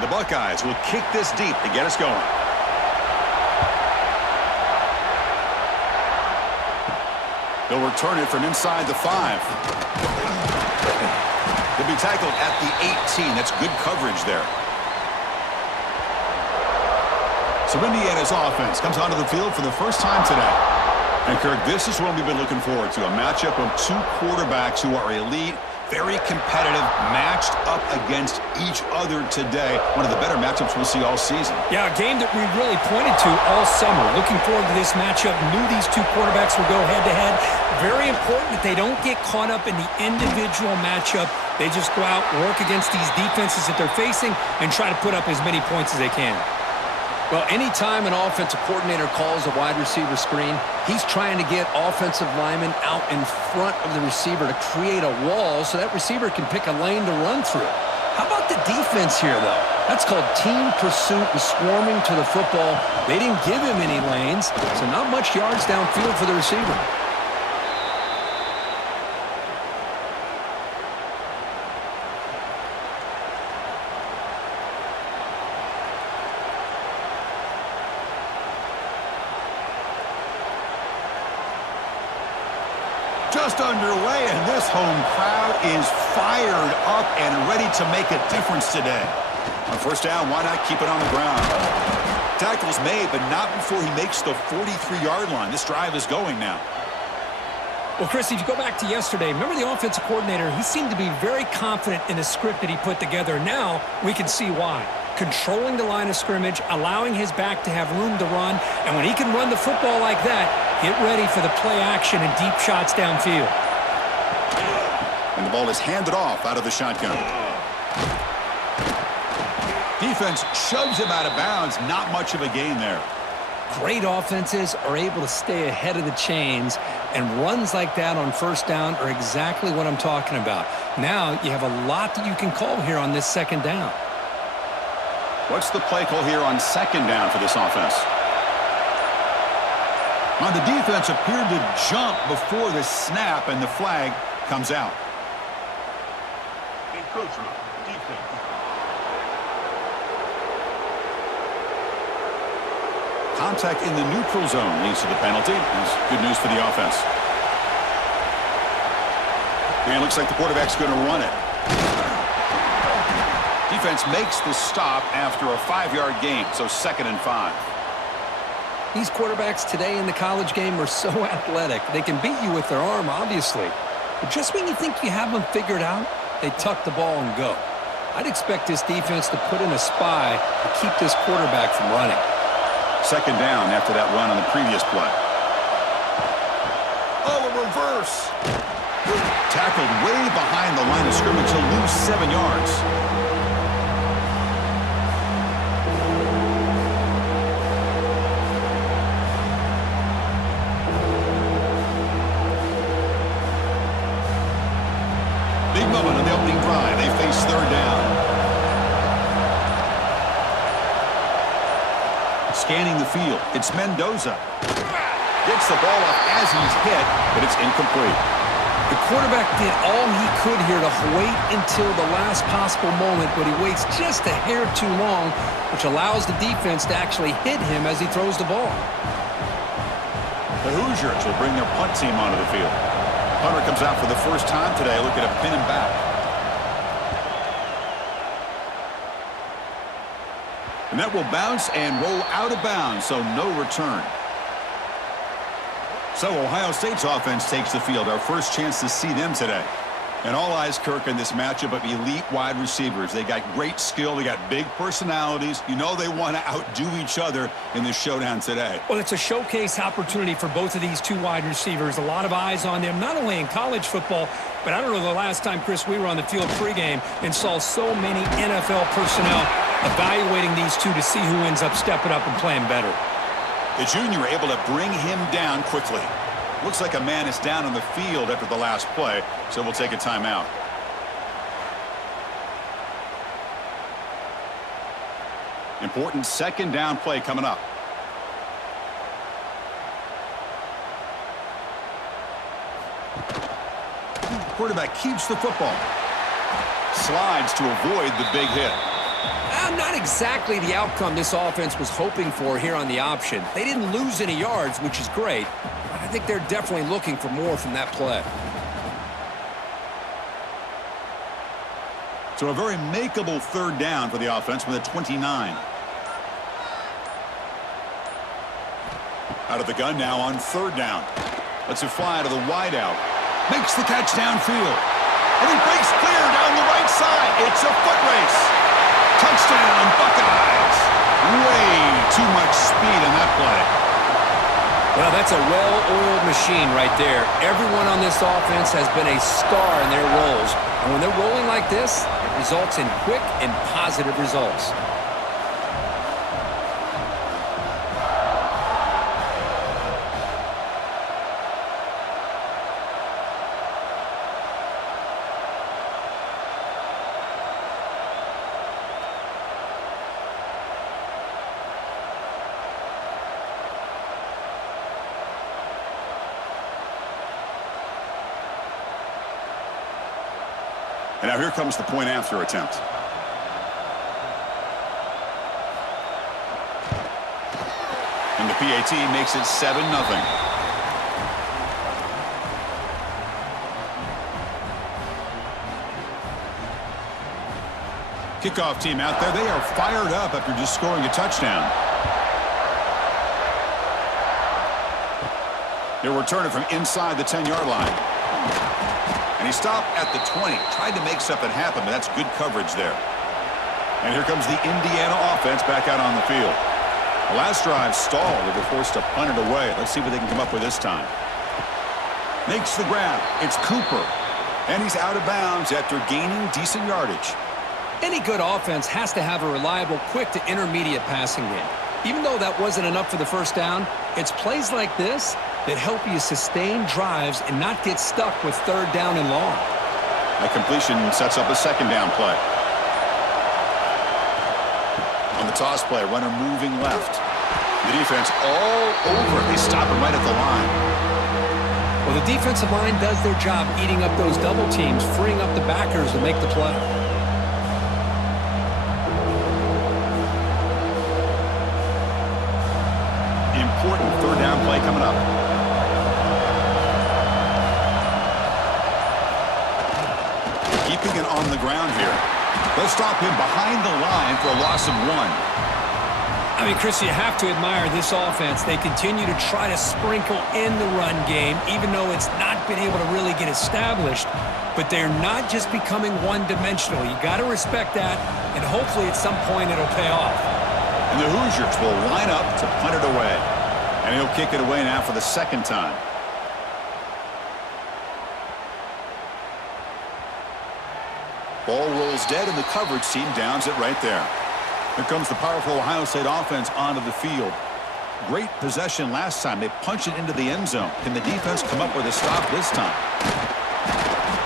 The Buckeyes will kick this deep to get us going. They'll return it from inside the 5. He'll be tackled at the 18. That's good coverage there. So Indiana's offense comes onto the field for the first time today. And, Kirk, this is what we've been looking forward to, a matchup of two quarterbacks who are elite, very competitive, matched up against each other today. One of the better matchups we'll see all season. Yeah, a game that we really pointed to all summer. Looking forward to this matchup. Knew these two quarterbacks would go head-to-head. Very important that they don't get caught up in the individual matchup. They just go out, work against these defenses that they're facing, and try to put up as many points as they can. Well, anytime an offensive coordinator calls a wide receiver screen, he's trying to get offensive linemen out in front of the receiver to create a wall so that receiver can pick a lane to run through. How about the defense here, though? That's called team pursuit and swarming to the football. They didn't give him any lanes, so not much yards downfield for the receiver. Just underway, and this home crowd is fired up and ready to make a difference today. On first down, why not keep it on the ground? Tackle's made, but not before he makes the 43-yard line. This drive is going now. Well, Chris, if you go back to yesterday, remember the offensive coordinator, he seemed to be very confident in the script that he put together. Now we can see why. Controlling the line of scrimmage, allowing his back to have room to run, and when he can run the football like that, get ready for the play action and deep shots downfield. And the ball is handed off out of the shotgun. Defense shoves him out of bounds. Not much of a gain there. Great offenses are able to stay ahead of the chains, and runs like that on first down are exactly what I'm talking about. Now you have a lot that you can call here on this second down. What's the play call here on second down for this offense? On the defense appeared to jump before the snap, and the flag comes out. Encroachment, defense. Contact in the neutral zone leads to the penalty. That's good news for the offense. And it looks like the quarterback's going to run it. Defense makes the stop after a 5-yard gain, so 2nd and 5. These quarterbacks today in the college game are so athletic. They can beat you with their arm, obviously. But just when you think you have them figured out, they tuck the ball and go. I'd expect this defense to put in a spy to keep this quarterback from running. 2nd down after that run on the previous play. Oh, a reverse. Tackled way behind the line of scrimmage. He'll lose 7 yards. Big moment on the opening drive. They face 3rd down. Scanning the field. It's Mendoza. Gets the ball up as he's hit, but it's incomplete. The quarterback did all he could here to wait until the last possible moment, but he waits just a hair too long, which allows the defense to actually hit him as he throws the ball. The Hoosiers will bring their punt team onto the field. Punter comes out for the first time today. Look at a pin him back. And that will bounce and roll out of bounds, so no return. So Ohio State's offense takes the field. Our first chance to see them today. And all eyes, Kirk, in this matchup of elite wide receivers. They got great skill. They got big personalities. You know they want to outdo each other in this showdown today. Well, it's a showcase opportunity for both of these two wide receivers. A lot of eyes on them, not only in college football, but I don't know the last time, Chris, we were on the field pregame and saw so many NFL personnel evaluating these two to see who ends up stepping up and playing better. The junior able to bring him down quickly. Looks like a man is down on the field after the last play, so we'll take a timeout. Important 2nd down play coming up. Quarterback keeps the football. Slides to avoid the big hit. Not exactly the outcome this offense was hoping for here on the option. They didn't lose any yards, which is great. But I think they're definitely looking for more from that play. So a very makeable third down for the offense with a 29. Out of the gun now on third down. Lets it fly to the wideout. Makes the catch downfield. And he breaks clear down the right side. It's a foot race. Touchdown, Buckeyes. Way too much speed in that play. Well, that's a well-oiled machine right there. Everyone on this offense has been a star in their roles. And when they're rolling like this, it results in quick and positive results. And now here comes the point after attempt. And the PAT makes it 7-0. Kickoff team out there. They are fired up after just scoring a touchdown. They'll return it from inside the 10-yard line. And he stopped at the 20. Tried to make something happen, but that's good coverage there. And here comes the Indiana offense back out on the field. The last drive stalled. They were forced to punt it away. Let's see what they can come up with this time. Makes the grab. It's Cooper. And he's out of bounds after gaining decent yardage. Any good offense has to have a reliable, quick to intermediate passing game. Even though that wasn't enough for the first down, it's plays like this that help you sustain drives and not get stuck with third down and long. That completion sets up a second down play. On the toss play, runner moving left. The defense all over it. They stop him right at the line. Well, the defensive line does their job eating up those double teams, freeing up the backers to make the play. Important third down play coming up. Keeping it on the ground here. They'll stop him behind the line for a loss of 1. I mean, Chris, you have to admire this offense. They continue to try to sprinkle in the run game, even though it's not been able to really get established. But they're not just becoming one-dimensional. You got to respect that, and hopefully at some point it'll pay off. And the Hoosiers will line up to punt it away. And he'll kick it away now for the second time. Ball rolls dead, and the coverage team downs it right there. Here comes the powerful Ohio State offense onto the field. Great possession last time. They punch it into the end zone. Can the defense come up with a stop this time?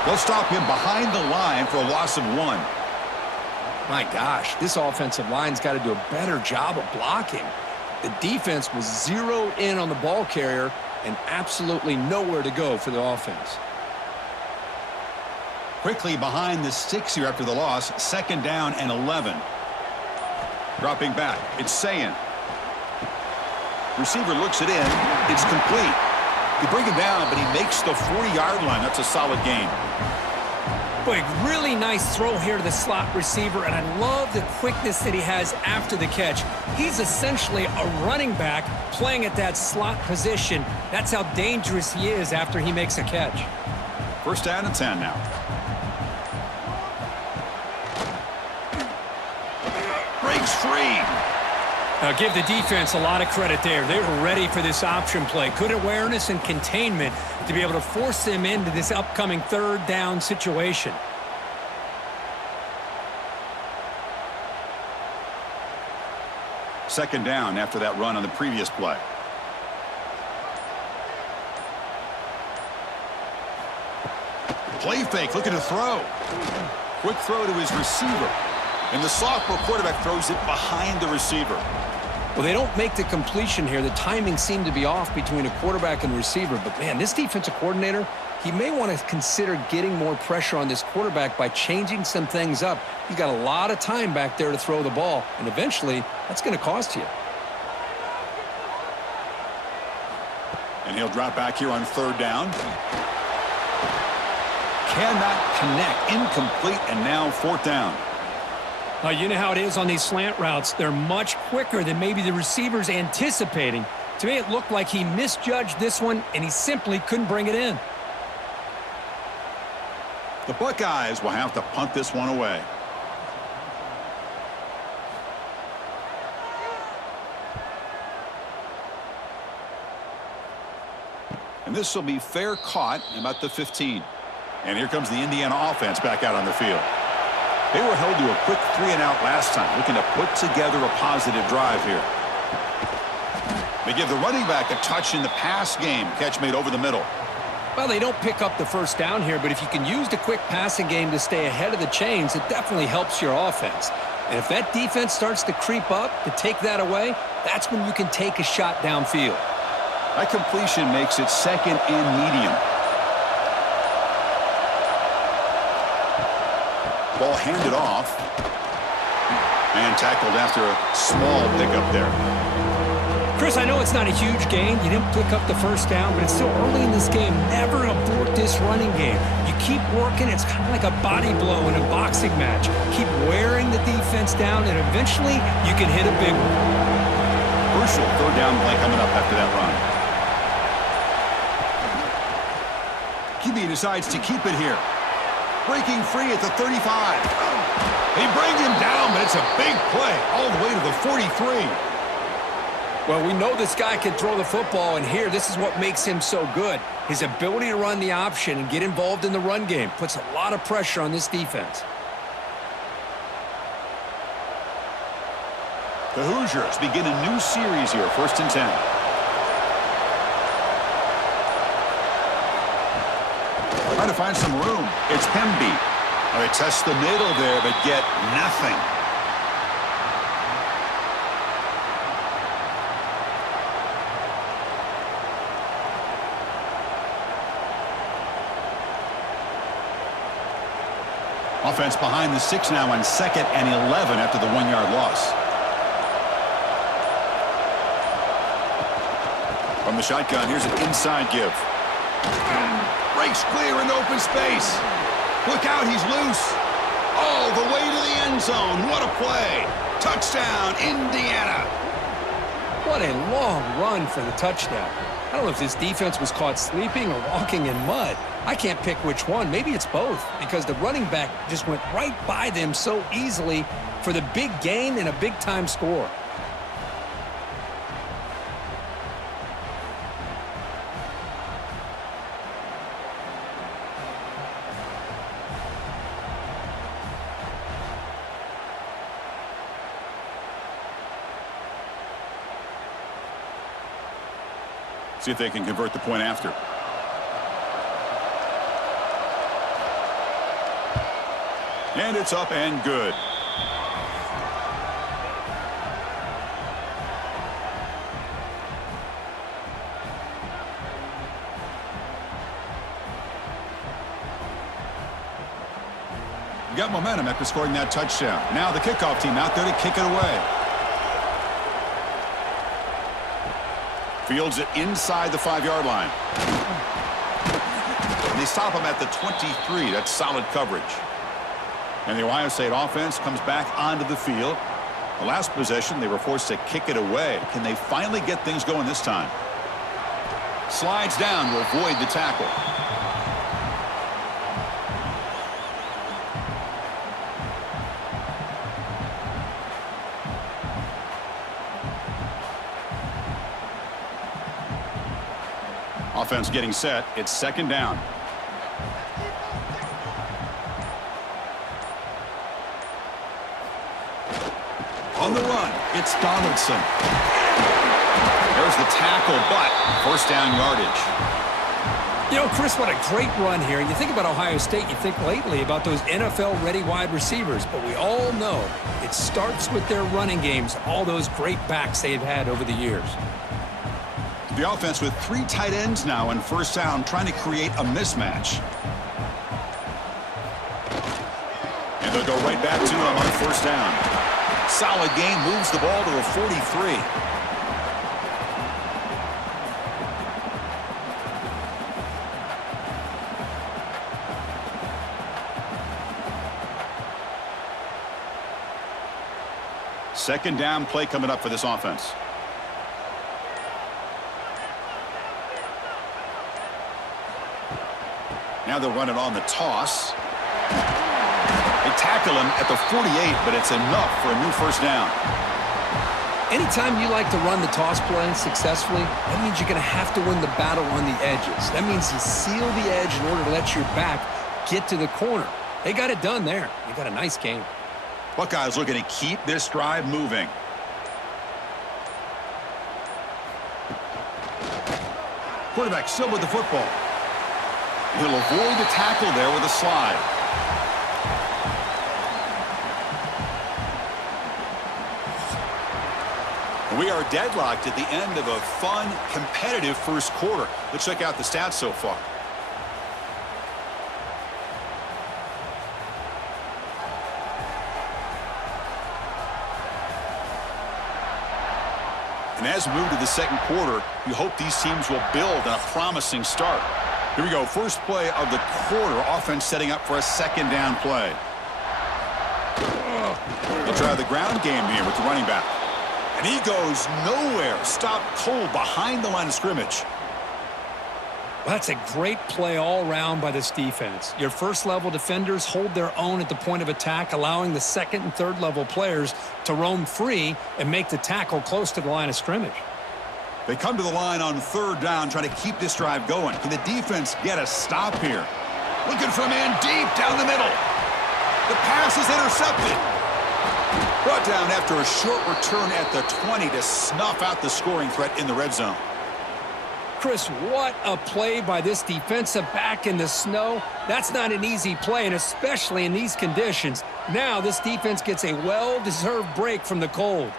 They'll stop him behind the line for a loss of 1. My gosh, this offensive line's got to do a better job of blocking. The defense was zeroed in on the ball carrier and absolutely nowhere to go for the offense. Quickly behind the sticks here after the loss. Second down and 11. Dropping back. It's Sayin. Receiver looks it in. It's complete. They bring him down, but he makes the 40-yard line. That's a solid gain. Boy, really nice throw here to the slot receiver, and I love the quickness that he has after the catch. He's essentially a running back playing at that slot position. That's how dangerous he is after he makes a catch. First down and 10 now. Breaks free. Now give the defense a lot of credit there. They were ready for this option play. Good awareness and containment to be able to force them into this upcoming third down situation. Second down after that run on the previous play. Play fake, looking to throw. Quick throw to his receiver. And the sophomore quarterback throws it behind the receiver. Well, they don't make the completion here. The timing seemed to be off between a quarterback and receiver. But, man, this defensive coordinator, he may want to consider getting more pressure on this quarterback by changing some things up. He's got a lot of time back there to throw the ball, and eventually that's going to cost you. And he'll drop back here on 3rd down. Cannot connect. Incomplete, and now 4th down. You know how it is on these slant routes. They're much quicker than maybe the receiver's anticipating. To me, it looked like he misjudged this one, and he simply couldn't bring it in. The Buckeyes will have to punt this one away. And this will be fair caught about the 15. And here comes the Indiana offense back out on the field. They were held to a quick 3-and-out last time, looking to put together a positive drive here. They give the running back a touch in the pass game. Catch made over the middle. Well, they don't pick up the first down here, but if you can use the quick passing game to stay ahead of the chains, it definitely helps your offense. And if that defense starts to creep up to take that away, that's when you can take a shot downfield. That completion makes it 2nd and medium. Ball handed off. And tackled after a small pickup there. Chris, I know it's not a huge gain. You didn't pick up the first down, but it's still early in this game. Never abort this running game. You keep working. It's kind of like a body blow in a boxing match. Keep wearing the defense down, and eventually you can hit a big one. Crucial 3rd down play coming up after that run. QB decides to keep it here. Breaking free at the 35. They bring him down, but it's a big play all the way to the 43. Well, we know this guy can throw the football, and here, this is what makes him so good. His ability to run the option and get involved in the run game puts a lot of pressure on this defense. The Hoosiers begin a new series here, 1st and 10. Trying to find some room. It's Hemby. They test the middle there, but get nothing. Offense behind the 6 now on 2nd and 11 after the 1-yard loss. From the shotgun, here's an inside give. Breaks clear in open space. Look out, he's loose. All the way to the end zone. What a play. Touchdown, Indiana. What a long run for the touchdown. I don't know if this defense was caught sleeping or walking in mud. I can't pick which one. Maybe it's both, because the running back just went right by them so easily for the big gain and a big-time score. See if they can convert the point after. And it's up and good. Got momentum after scoring that touchdown. Now the kickoff team out there to kick it away. Fields it inside the 5-yard line. And they stop him at the 23. That's solid coverage. And the Ohio State offense comes back onto the field. The last possession, they were forced to kick it away. Can they finally get things going this time? Slides down to avoid the tackle. Offense getting set. It's 2nd down. On the run, it's Donaldson. There's the tackle, but 1st down yardage. You know, Chris, what a great run here. And you think about Ohio State, you think lately about those NFL-ready wide receivers. But we all know it starts with their running games, all those great backs they've had over the years. The offense with 3 tight ends now in first down, trying to create a mismatch. And they'll go right back to him on first down. Solid gain, moves the ball to a 43. Second down play coming up for this offense. Now they'll run it on the toss. They tackle him at the 48, but it's enough for a new first down. Anytime you like to run the toss play successfully, that means you're going to have to win the battle on the edges. That means you seal the edge in order to let your back get to the corner. They got it done there. They got a nice game. Buckeyes looking to keep this drive moving. Quarterback still with the football. He'll avoid the tackle there with a slide. We are deadlocked at the end of a fun, competitive first quarter. Let's check out the stats so far. And as we move to the second quarter, you hope these teams will build on a promising start. Here we go. First play of the quarter. Offense setting up for a second down play. They'll try the ground game here with the running back. And he goes nowhere. Stopped cold behind the line of scrimmage. Well, that's a great play all around by this defense. Your first-level defenders hold their own at the point of attack, allowing the second and third-level players to roam free and make the tackle close to the line of scrimmage. They come to the line on third down, trying to keep this drive going. Can the defense get a stop here? Looking for a man deep down the middle. The pass is intercepted. Brought down after a short return at the 20 to snuff out the scoring threat in the red zone. Chris, what a play by this defensive back in the snow. That's not an easy play, and especially in these conditions. Now this defense gets a well-deserved break from the cold.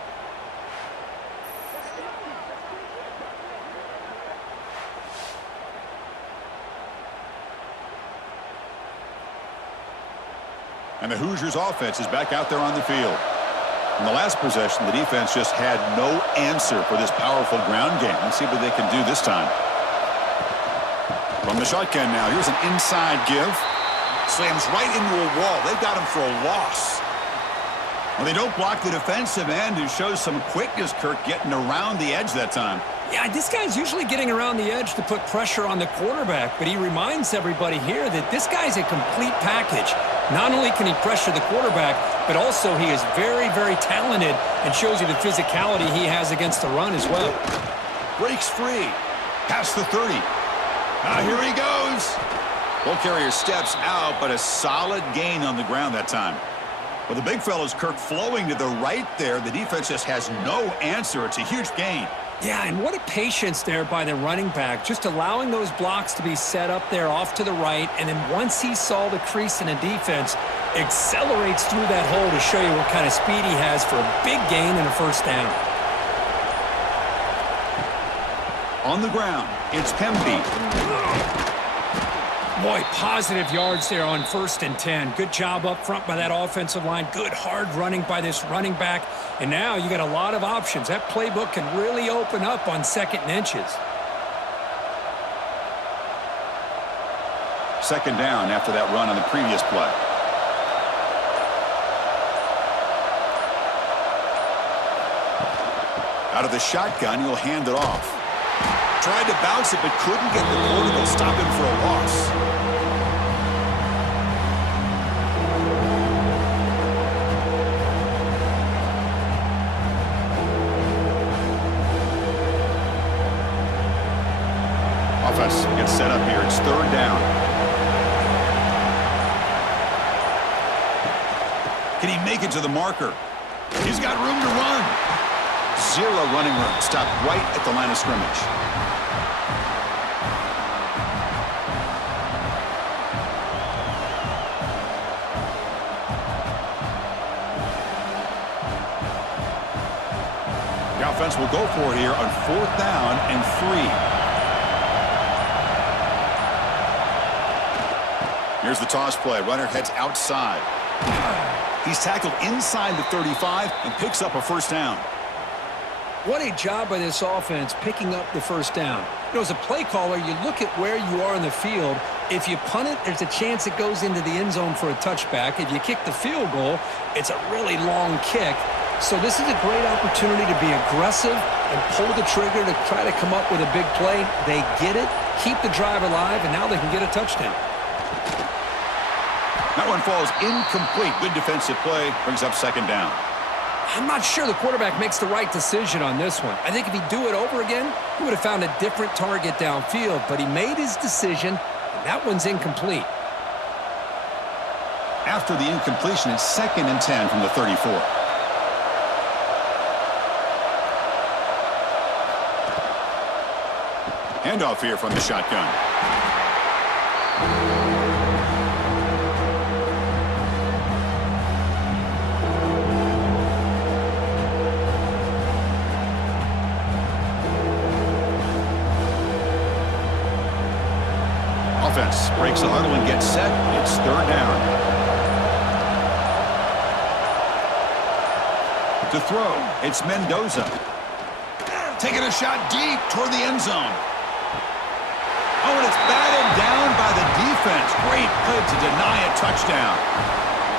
And the Hoosiers offense is back out there on the field. In the last possession, the defense just had no answer for this powerful ground game. Let's see what they can do this time. From the shotgun now, here's an inside give. Slams right into a wall. They've got him for a loss. Well, they don't block the defensive end, who shows some quickness, Kirk, getting around the edge that time. Yeah, this guy's usually getting around the edge to put pressure on the quarterback, but he reminds everybody here that this guy's a complete package. Not only can he pressure the quarterback, but also he is very, very talented and shows you the physicality he has against the run as well. Breaks free. Past the 30. Here he goes. Ball carrier steps out, but a solid gain on the ground that time. Well, the big fella's Kirk flowing to the right there. The defense just has no answer. It's a huge gain. Yeah, and what a patience there by the running back, just allowing those blocks to be set up there off to the right, and then once he saw the crease in the defense, accelerates through that hole to show you what kind of speed he has for a big gain and a first down. On the ground, it's Pemby. Boy, positive yards there on 1st and 10. Good job up front by that offensive line. Good hard running by this running back. And now you got a lot of options. That playbook can really open up on 2nd and inches. Second down after that run on the previous play. Out of the shotgun, he'll hand it off. Tried to bounce it, but couldn't get the quarter. They'll stop him for a loss. Offense gets set up here. It's third down. Can he make it to the marker? He's got room to run. Zero running room. Stopped right at the line of scrimmage. offense will go for it here on 4th down and 3. Here's the toss play. Runner heads outside. He's tackled inside the 35 and picks up a first down. What a job by this offense picking up the first down. You know, as a play caller, you look at where you are in the field. If you punt it, there's a chance it goes into the end zone for a touchback. If you kick the field goal, it's a really long kick. So this is a great opportunity to be aggressive and pull the trigger to try to come up with a big play. They get it, keep the drive alive, and now they can get a touchdown. That one falls incomplete. Good defensive play. Brings up 2nd down. I'm not sure the quarterback makes the right decision on this one. I think if he'd do it over again, he would have found a different target downfield, but he made his decision, and that one's incomplete. After the incompletion, it's 2nd and 10 from the 34. Handoff here from the shotgun. Offense breaks the huddle and gets set. It's 3rd down. To throw, it's Mendoza. Taking a shot deep toward the end zone. Oh, and it's batted down by the defense. Great play to deny a touchdown.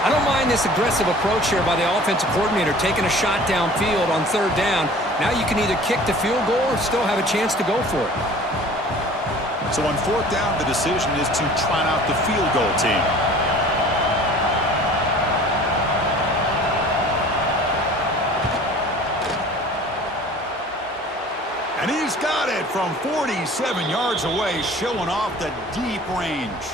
I don't mind this aggressive approach here by the offensive coordinator, taking a shot downfield on 3rd down. Now you can either kick the field goal or still have a chance to go for it. So on 4th down, the decision is to trot out the field goal team. And he's got it from 47 yards away, showing off the deep range.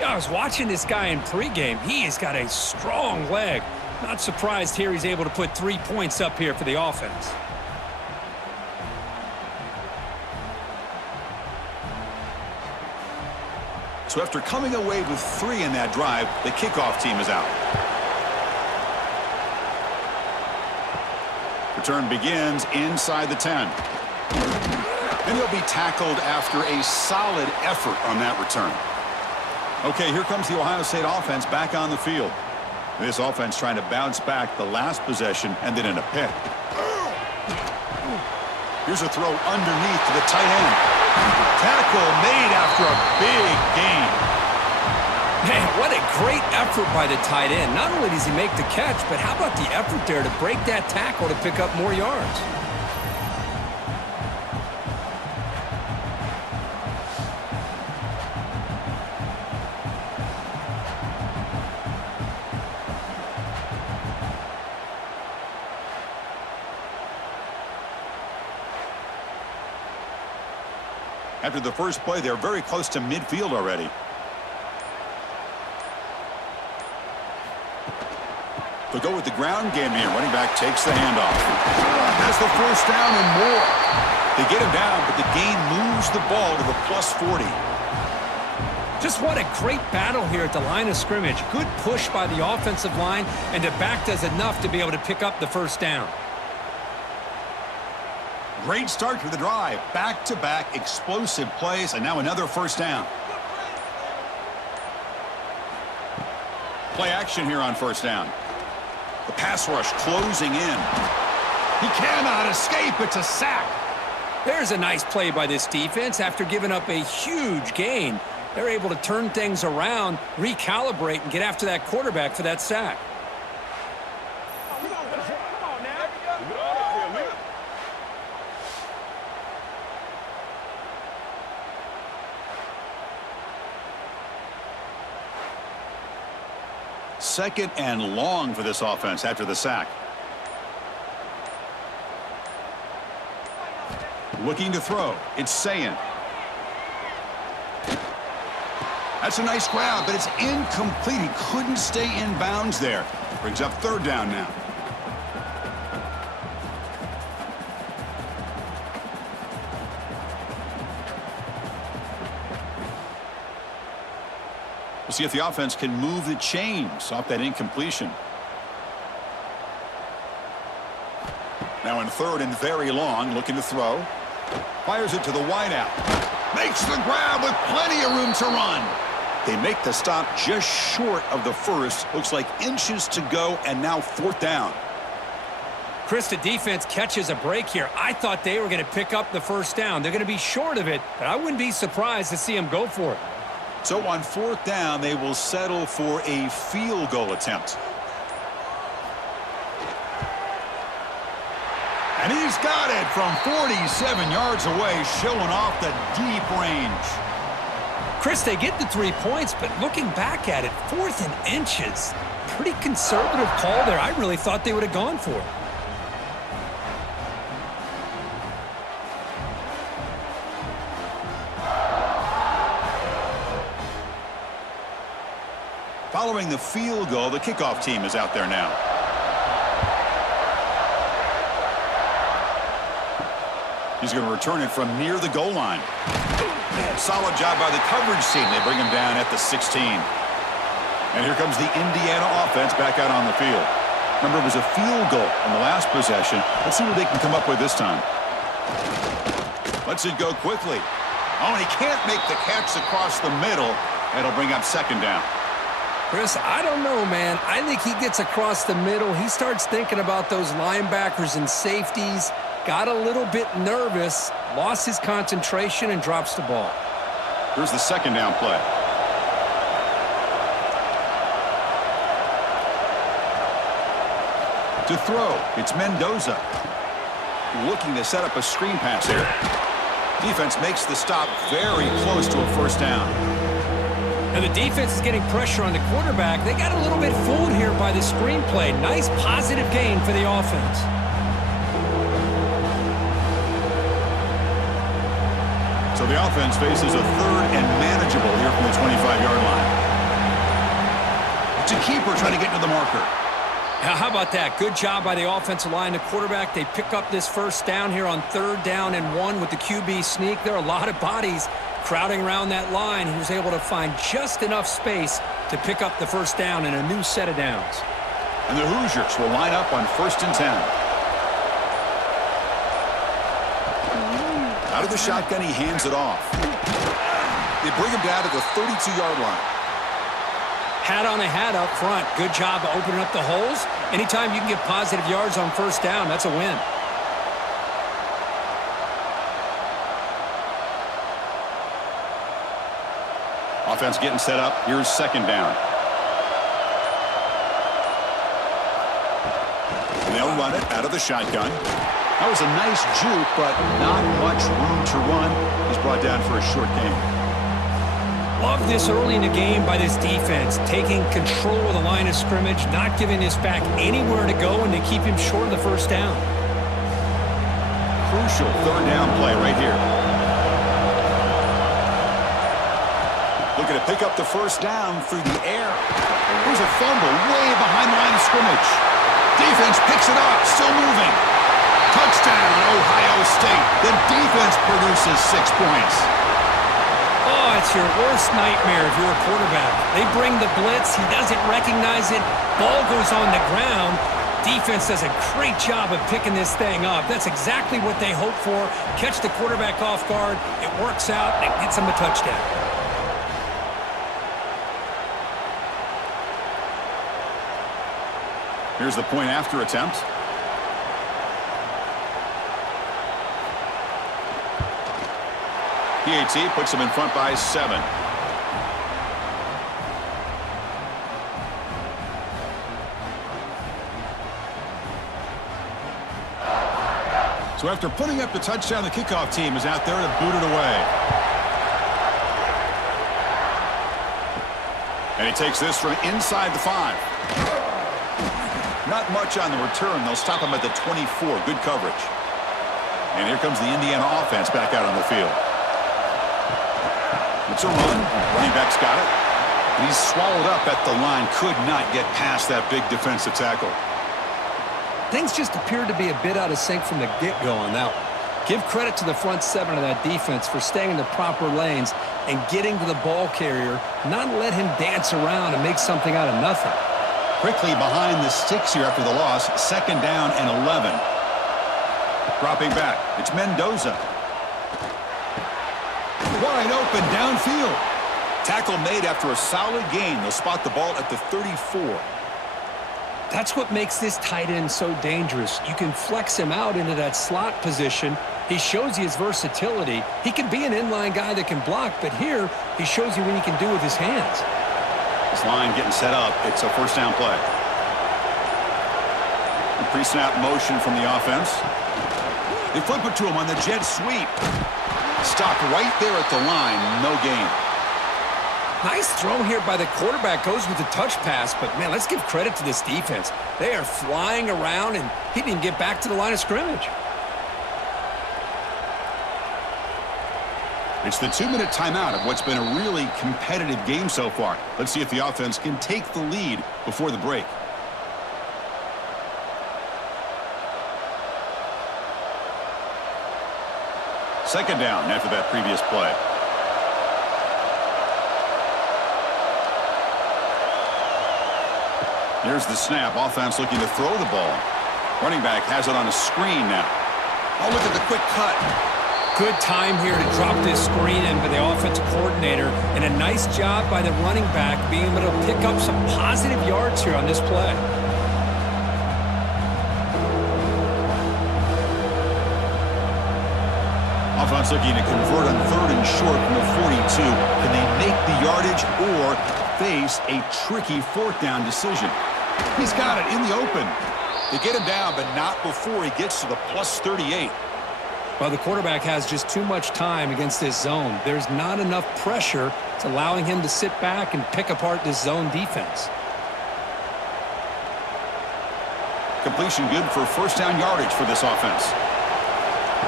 Yeah, I was watching this guy in pregame. He's got a strong leg. Not surprised here he's able to put 3 points up here for the offense. So after coming away with 3 in that drive, the kickoff team is out. Return begins inside the 10. And he'll be tackled after a solid effort on that return. Okay, here comes the Ohio State offense back on the field. This offense trying to bounce back the last possession and then in a pick. Here's a throw underneath to the tight end. Tackle made after a big gain. Man, what a great effort by the tight end. Not only does he make the catch, but how about the effort there to break that tackle to pick up more yards? After the first play, they're very close to midfield already. They'll go with the ground game here. Running back takes the handoff. That's the first down and more. They get him down, but the gain moves the ball to the +40. Just what a great battle here at the line of scrimmage. Good push by the offensive line, and the back does enough to be able to pick up the first down. Great start to the drive. Back-to-back explosive plays, and now another first down. Play action here on first down. The pass rush closing in. He cannot escape. It's a sack. There's a nice play by this defense. After giving up a huge gain, they're able to turn things around, recalibrate, and get after that quarterback for that sack. Second and long for this offense after the sack. Looking to throw. It's Sayin. That's a nice grab, but it's incomplete. He couldn't stay in bounds there. Brings up third down now. We'll see if the offense can move the chains off that incompletion. Now in third and very long, looking to throw. Fires it to the wideout. Makes the grab with plenty of room to run. They make the stop just short of the first. Looks like inches to go, and now fourth down. Chris, the defense catches a break here. I thought they were going to pick up the first down. They're going to be short of it, but I wouldn't be surprised to see them go for it. So on fourth down, they will settle for a field goal attempt. And he's got it from 47 yards away, showing off the deep range. Chris, they get the 3 points, but looking back at it, 4th and inches. Pretty conservative call there. I really thought they would have gone for it. Following the field goal, the kickoff team is out there now. He's going to return it from near the goal line. Solid job by the coverage team. They bring him down at the 16. And here comes the Indiana offense back out on the field. Remember, it was a field goal on the last possession. Let's see what they can come up with this time. Lets it go quickly. Oh, and he can't make the catch across the middle. That'll bring up second down. Chris, I don't know, man. I think he gets across the middle. He starts thinking about those linebackers and safeties. Got a little bit nervous, lost his concentration, and drops the ball. Here's the second down play. To throw, it's Mendoza. Looking to set up a screen pass here. Defense makes the stop very close to a first down. And the defense is getting pressure on the quarterback. They got a little bit fooled here by the screenplay. Nice positive gain for the offense. So the offense faces a third and manageable here from the 25-yard line. It's a keeper trying to get to the marker. Now, how about that? Good job by the offensive line. The quarterback, they pick up this first down here on 3rd down and 1 with the QB sneak. There are a lot of bodies crowding around that line. He was able to find just enough space to pick up the first down and a new set of downs. And the Hoosiers will line up on 1st and 10. Out of the shotgun, he hands it off. They bring him down to the 32-yard line. Hat on a hat up front. Good job of opening up the holes. Anytime you can get positive yards on first down, that's a win. Offense getting set up. Here's second down. And they'll run it out of the shotgun. That was a nice juke, but not much room to run. He's brought down for a short gain. Love this early in the game by this defense, taking control of the line of scrimmage, not giving this back anywhere to go, and to keep him short of the first down. Crucial third down play right here. Looking to pick up the first down through the air. There's a fumble way behind the line of scrimmage. Defense picks it up, still moving. Touchdown, Ohio State. The defense produces 6 points. Oh, it's your worst nightmare if you're a quarterback. They bring the blitz. He doesn't recognize it. Ball goes on the ground. Defense does a great job of picking this thing up. That's exactly what they hope for. Catch the quarterback off guard. It works out, and it gets him a touchdown. Here's the point after attempt. PAT puts them in front by 7. So after putting up the touchdown, the kickoff team is out there to boot it away. And he takes this from inside the 5. Not much on the return. They'll stop him at the 24. Good coverage. And here comes the Indiana offense back out on the field. It's a run. Running back's got it. And he's swallowed up at the line. Could not get past that big defensive tackle. Things just appeared to be a bit out of sync from the get-go on that one. Give credit to the front 7 of that defense for staying in the proper lanes and getting to the ball carrier, not let him dance around and make something out of nothing. Quickly behind the sticks here after the loss. 2nd down and 11. Dropping back. It's Mendoza. Wide open downfield. Tackle made after a solid gain. They'll spot the ball at the 34. That's what makes this tight end so dangerous. You can flex him out into that slot position. He shows you his versatility. He can be an inline guy that can block, but here he shows you what he can do with his hands. This line getting set up. It's a first down play. Pre-snap motion from the offense. They flip it to him on the jet sweep. Stopped right there at the line. No gain. Nice throw here by the quarterback. Goes with the touch pass, but, man, let's give credit to this defense. They are flying around, and he didn't get back to the line of scrimmage. It's the 2-minute timeout of what's been a really competitive game so far. Let's see if the offense can take the lead before the break. Second down after that previous play. Here's the snap. Offense looking to throw the ball. Running back has it on a screen now. Oh, look at the quick cut. Good time here to drop this screen in by the offensive coordinator, and a nice job by the running back being able to pick up some positive yards here on this play. Offense looking to convert on 3rd and short from the 42. Can they make the yardage or face a tricky 4th down decision? He's got it in the open. They get him down, but not before he gets to the plus 38. Well, the quarterback has just too much time against this zone. There's not enough pressure. It's allowing him to sit back and pick apart this zone defense. Completion good for first down yardage for this offense.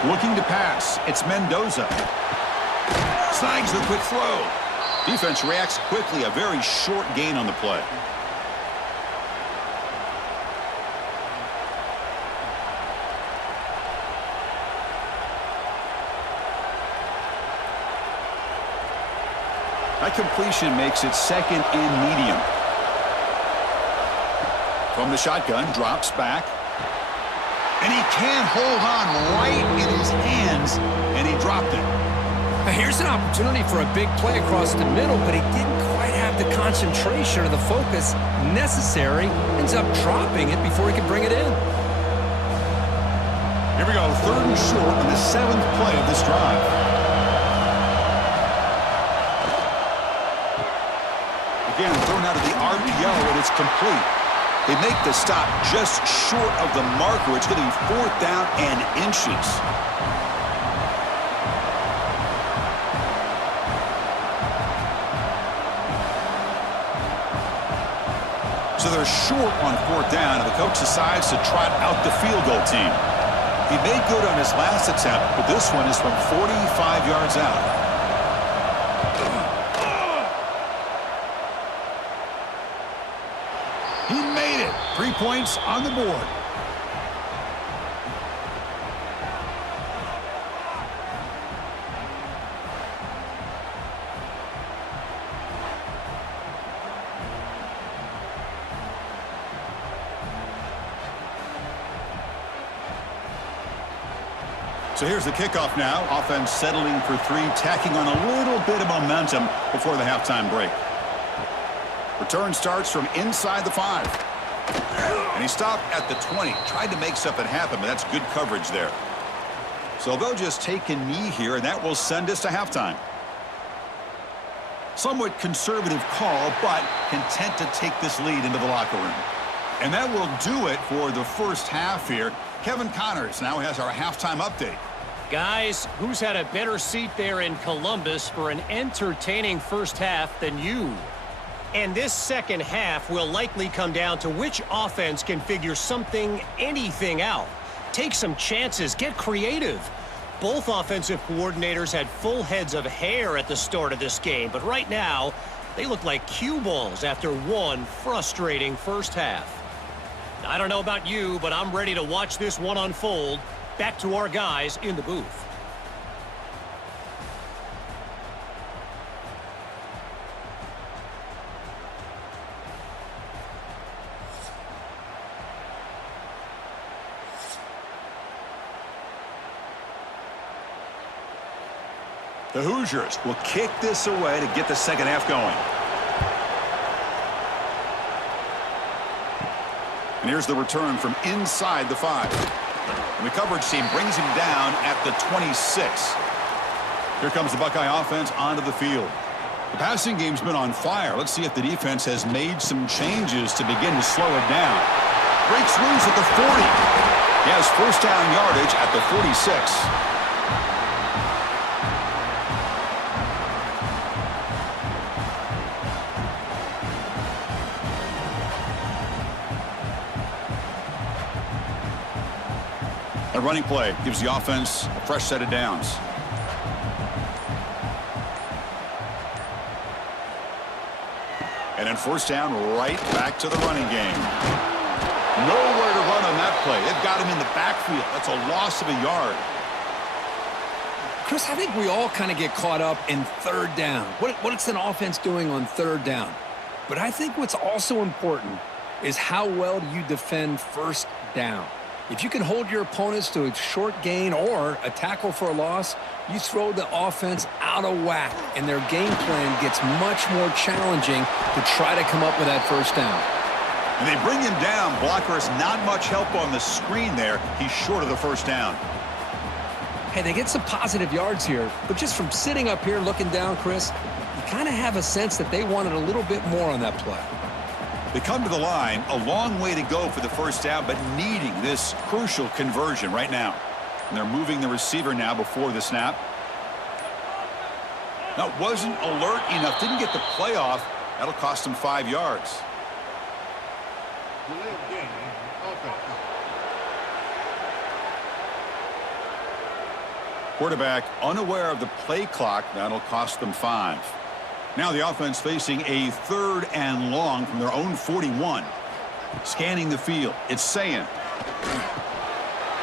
Looking to pass. It's Mendoza. Snags the quick throw. Defense reacts quickly. A very short gain on the play. That completion makes it 2nd and medium. From the shotgun, drops back. And he can't hold on right in his hands, and he dropped it. Now here's an opportunity for a big play across the middle, but he didn't quite have the concentration or the focus necessary. Ends up dropping it before he could bring it in. Here we go, 3rd and short on the 7th play of this drive. Again, thrown out of the RPO, and it's complete. They make the stop just short of the marker. It's getting 4th down and inches. So they're short on 4th down, and the coach decides to trot out the field goal team. He made good on his last attempt, but this one is from 45 yards out. He made it. 3 points on the board. So here's the kickoff now. Offense settling for 3, tacking on a little bit of momentum before the halftime break. Return starts from inside the 5. And he stopped at the 20. Tried to make something happen, but that's good coverage there. So they'll just take a knee here, and that will send us to halftime. Somewhat conservative call, but content to take this lead into the locker room. And that will do it for the first half here. Kevin Connors now has our halftime update. Guys, who's had a better seat there in Columbus for an entertaining first half than you? And this second half will likely come down to which offense can figure something, anything out. Take some chances, get creative. Both offensive coordinators had full heads of hair at the start of this game, but right now, they look like cue balls after one frustrating first half. I don't know about you, but I'm ready to watch this one unfold. Back to our guys in the booth. The Hoosiers will kick this away to get the second half going. And here's the return from inside the 5. And the coverage team brings him down at the 26. Here comes the Buckeye offense onto the field. The passing game's been on fire. Let's see if the defense has made some changes to begin to slow it down. Breaks loose at the 40. He has first down yardage at the 46. A running play gives the offense a fresh set of downs. And then first down, right back to the running game. Nowhere to run on that play. They've got him in the backfield. That's a loss of a yard. Chris, I think we all kind of get caught up in third down. What's an offense doing on third down? But I think what's also important is how well do you defend first down. If you can hold your opponents to a short gain or a tackle for a loss, you throw the offense out of whack, and their game plan gets much more challenging to try to come up with that first down. And they bring him down. Blocker has not much help on the screen there. He's short of the first down. Hey, they get some positive yards here, but just from sitting up here looking down, Chris, you kind of have a sense that they wanted a little bit more on that play. They come to the line, a long way to go for the first down, but needing this crucial conversion right now. And they're moving the receiver now before the snap. Now, wasn't alert enough, didn't get the play off. That'll cost him 5 yards. Quarterback unaware of the play clock. That'll cost them 5. Now the offense facing a 3rd and long from their own 41. Scanning the field. It's Sayin.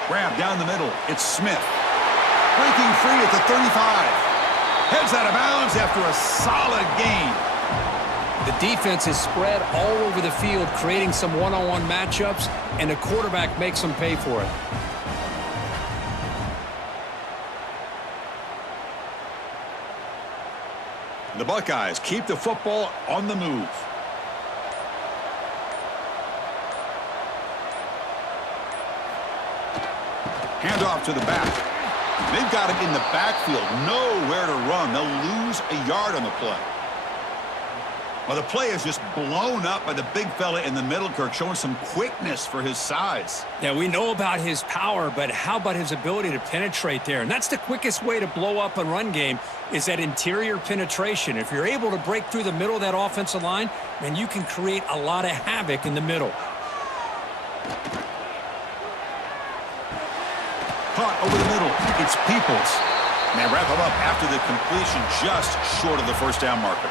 Grab down the middle. It's Smith. Breaking free at the 35. Heads out of bounds after a solid gain. The defense is spread all over the field, creating some one-on-one matchups, and the quarterback makes them pay for it. The Buckeyes keep the football on the move. Handoff to the back. They've got him in the backfield. Nowhere to run. They'll lose a yard on the play. Well, the play is just blown up by the big fella in the middle, Kirk, showing some quickness for his size. Yeah, we know about his power, but how about his ability to penetrate there? And that's the quickest way to blow up a run game is that interior penetration. If you're able to break through the middle of that offensive line, then you can create a lot of havoc in the middle. Caught over the middle. It's Peoples. And they wrap him up after the completion just short of the first down marker.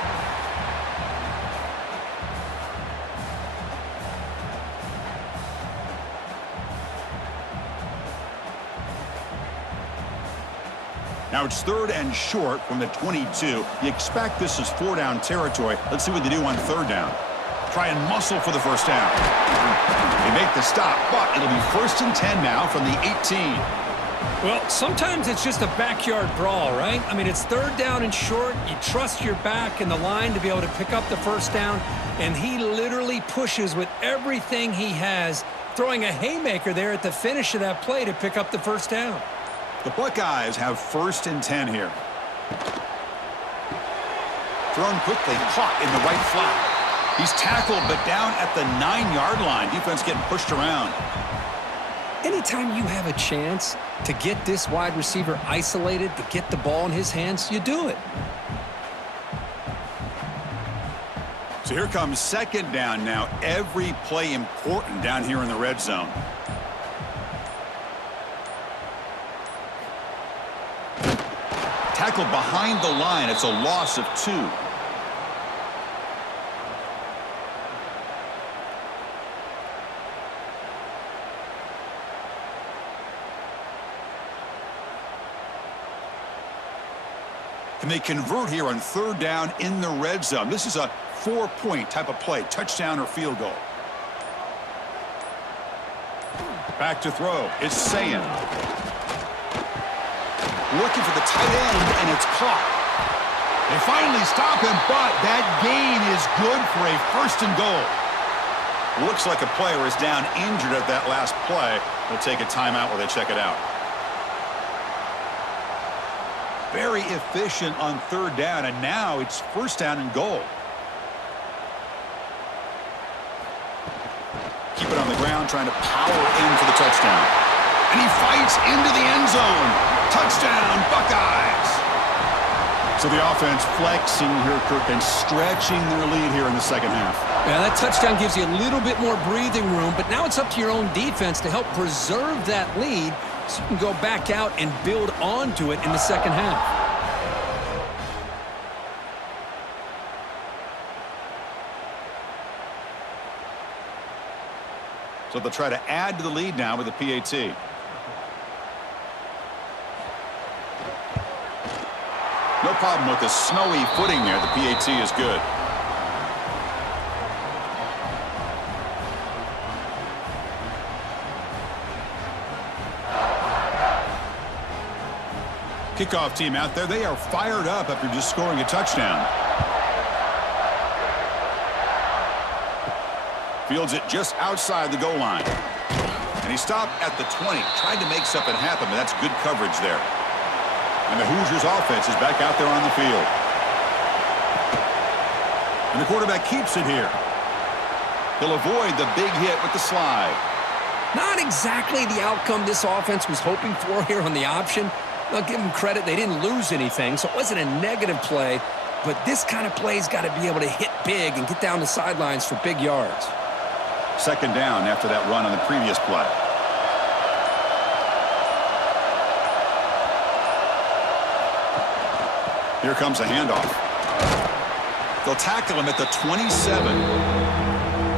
Now it's 3rd and short from the 22. You expect this is 4-down territory. Let's see what they do on 3rd down. Try and muscle for the first down. They make the stop, but it'll be 1st and 10 now from the 18. Well, sometimes it's just a backyard brawl, right? I mean, it's 3rd down and short. You trust your back in the line to be able to pick up the first down, and he literally pushes with everything he has, throwing a haymaker there at the finish of that play to pick up the first down. The Buckeyes have 1st and 10 here. Thrown quickly, caught in the right flat. He's tackled, but down at the 9-yard line. Defense getting pushed around. Anytime you have a chance to get this wide receiver isolated, to get the ball in his hands, you do it. So here comes 2nd down now. Every play important down here in the red zone. Tackled behind the line. It's a loss of 2. Can they convert here on 3rd down in the red zone? This is a 4-point type of play, touchdown or field goal. Back to throw. It's Sayin. looking for the tight end, and it's caught. They finally stop him, but that gain is good for a first and goal. Looks like a player is down injured at that last play. They'll take a timeout while they check it out. Very efficient on third down, and now it's first down and goal. Keep it on the ground, trying to power in for the touchdown. And he fights into the end zone. Touchdown, Buckeyes! So the offense flexing here, Kirk, and stretching their lead here in the second half. Yeah, that touchdown gives you a little bit more breathing room, but now it's up to your own defense to help preserve that lead so you can go back out and build onto it in the second half. So they'll try to add to the lead now with the PAT. No problem with the snowy footing there. The PAT is good. Kickoff team out there. They are fired up after just scoring a touchdown. Fields it just outside the goal line. And he stopped at the 20. Tried to make something happen, but that's good coverage there. And the Hoosiers offense is back out there on the field. And the quarterback keeps it here. He'll avoid the big hit with the slide. Not exactly the outcome this offense was hoping for here on the option. I'll give them credit. They didn't lose anything, so it wasn't a negative play. But this kind of play's got to be able to hit big and get down the sidelines for big yards. Second down after that run on the previous play. Here comes a handoff. They'll tackle him at the 27.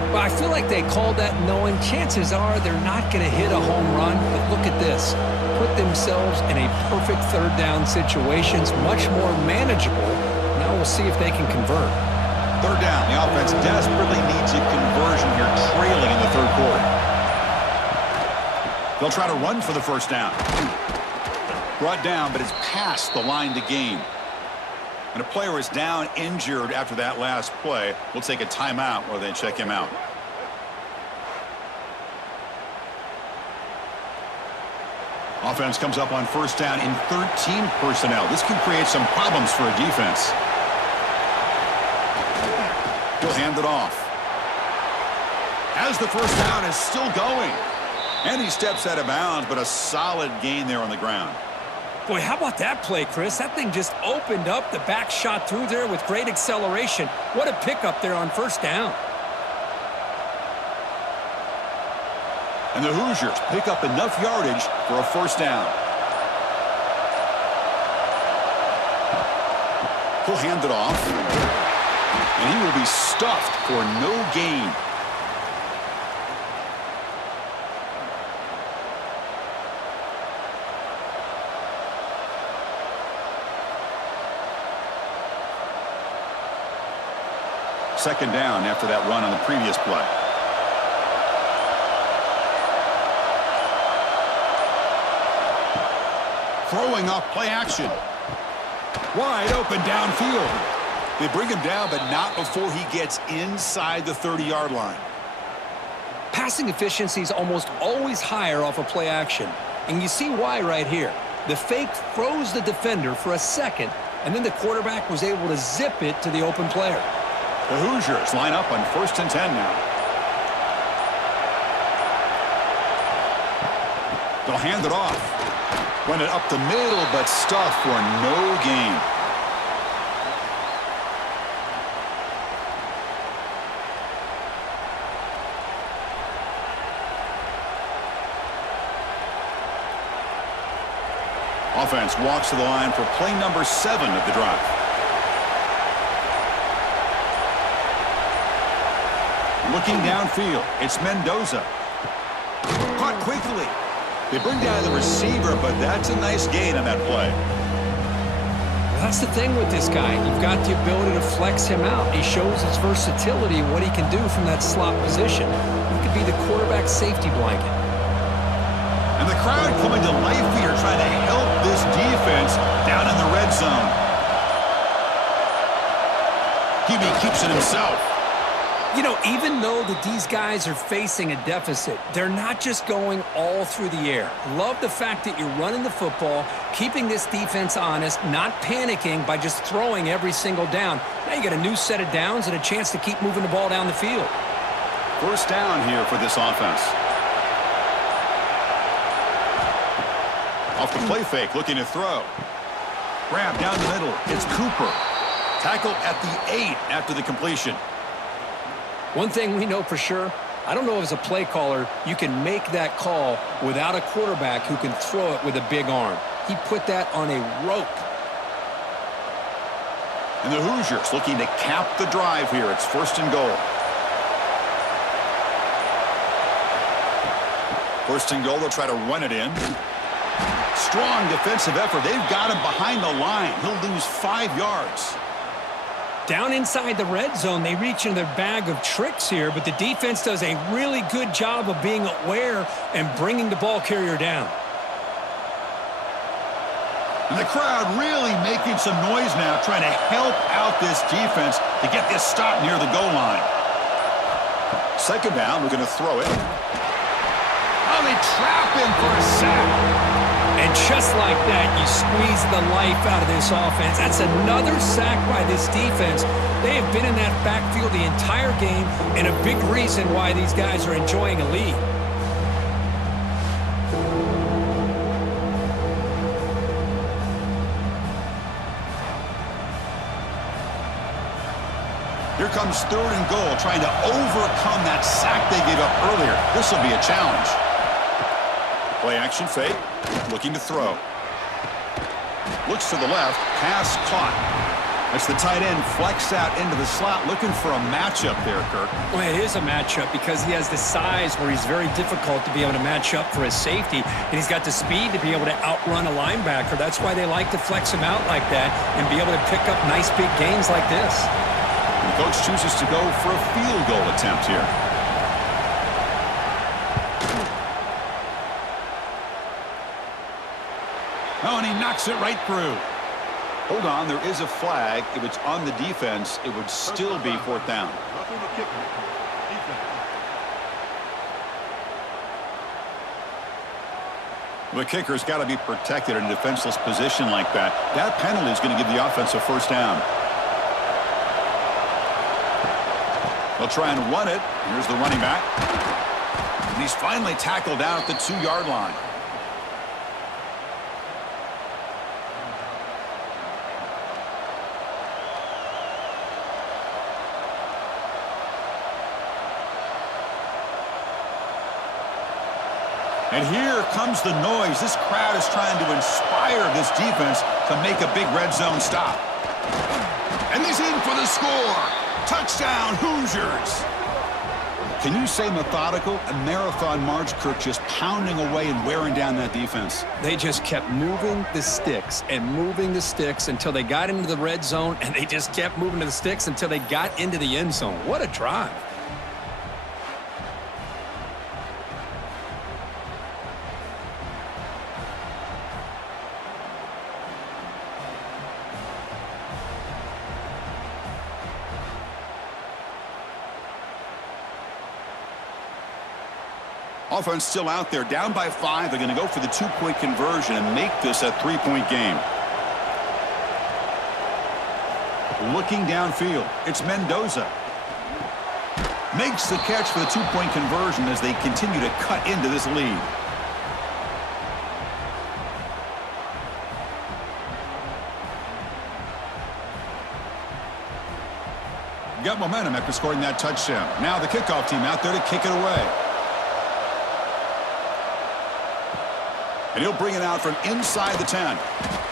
Well, I feel like they called that knowing chances are they're not going to hit a home run, but look at this. Put themselves in a perfect third down situations, much more manageable. Now we'll see if they can convert. Third down. The offense desperately needs a conversion here, trailing in the third quarter. They'll try to run for the first down. Brought down, but it's past the line to gain. And a player is down injured after that last play. We'll take a timeout while they check him out. Offense comes up on first down in 13 personnel. This can create some problems for a defense. He'll hand it off. As the first down is still going. And he steps out of bounds, but a solid gain there on the ground. Boy, how about that play, Chris? That thing just opened up. The back shot through there with great acceleration. What a pickup there on first down. And the Hoosiers pick up enough yardage for a first down. He'll hand it off. And he will be stuffed for no gain. Second down after that run on the previous play. Throwing off play action. Wide open downfield. They bring him down, but not before he gets inside the 30-yard line. Passing efficiency is almost always higher off of play action. And you see why right here. The fake froze the defender for a second, and then the quarterback was able to zip it to the open player. The Hoosiers line up on first and 10 now. They'll hand it off. Run it up the middle, but stuffed for no gain. Offense walks to the line for play number 7 of the drive. Looking downfield, it's Mendoza. Caught quickly. They bring down the receiver, but that's a nice gain on that play. Well, that's the thing with this guy. You've got the ability to flex him out. He shows his versatility and what he can do from that slot position. He could be the quarterback safety blanket. And the crowd coming to life here, trying to help this defense down in the red zone. QB keeps it himself. You know, even though that these guys are facing a deficit, they're not just going all through the air. Love the fact that you're running the football, keeping this defense honest, not panicking by just throwing every single down. Now you got a new set of downs and a chance to keep moving the ball down the field. First down here for this offense. Off the play fake, looking to throw. Grab down the middle. It's Cooper. Tackle at the 8 after the completion. One thing we know for sure, I don't know if as a play caller you can make that call without a quarterback who can throw it with a big arm. He put that on a rope. And the Hoosiers looking to cap the drive here. It's first and goal. First and goal, they'll try to run it in. Strong defensive effort. They've got him behind the line. He'll lose 5 yards. Down inside the red zone, they reach into their bag of tricks here, but the defense does a really good job of being aware and bringing the ball carrier down. And the crowd really making some noise now, trying to help out this defense to get this stop near the goal line. Second down, we're going to throw it. Oh, they trap him for a sack. And just like that, you squeeze the life out of this offense. That's another sack by this defense. They have been in that backfield the entire game, and a big reason why these guys are enjoying a lead. Here comes third and goal, trying to overcome that sack they gave up earlier. This will be a challenge. Play action fake, looking to throw. Looks to the left, pass caught. As the tight end flex out into the slot, looking for a matchup there, Kirk. Well, it is a matchup because he has the size where he's very difficult to be able to match up for his safety, and he's got the speed to be able to outrun a linebacker. That's why they like to flex him out like that and be able to pick up nice big gains like this. And the coach chooses to go for a field goal attempt here. Oh, and he knocks it right through. Hold on, there is a flag. If it's on the defense, it would still be fourth down. The kicker's got to be protected in a defenseless position like that. That penalty is going to give the offense a first down. They'll try and run it. Here's the running back. And he's finally tackled down at the 2-yard line. And here comes the noise. This crowd is trying to inspire this defense to make a big red zone stop. And he's in for the score. Touchdown, Hoosiers. Can you say methodical? A marathon march, Kirk, just pounding away and wearing down that defense. They just kept moving the sticks and moving the sticks until they got into the red zone, and they just kept moving to the sticks until they got into the end zone. What a drive. Offense still out there, down by 5. They're going to go for the 2-point conversion and make this a 3-point game. Looking downfield, it's Mendoza. Makes the catch for the 2-point conversion as they continue to cut into this lead. Got momentum after scoring that touchdown. Now the kickoff team out there to kick it away. And he'll bring it out from inside the 10.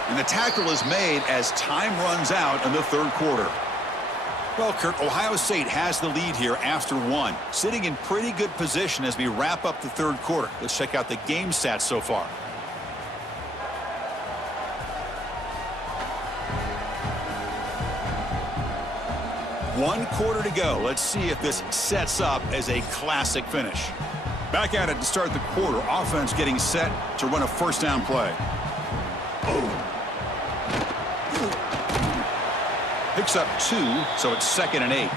And the tackle is made as time runs out in the third quarter. Well, Kirk, Ohio State has the lead here after 1. Sitting in pretty good position as we wrap up the third quarter. Let's check out the game stats so far. One quarter to go. Let's see if this sets up as a classic finish. Back at it to start the quarter. Offense getting set to run a first down play. Picks up 2, so it's 2nd and 8.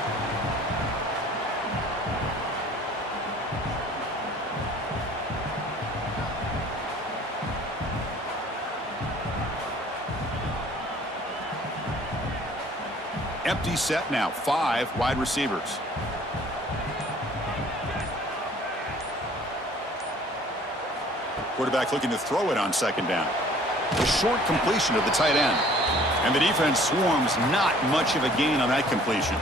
Empty set now. 5 wide receivers. Quarterback looking to throw it on 2nd down. A short completion of the tight end. And the defense swarms, not much of a gain on that completion.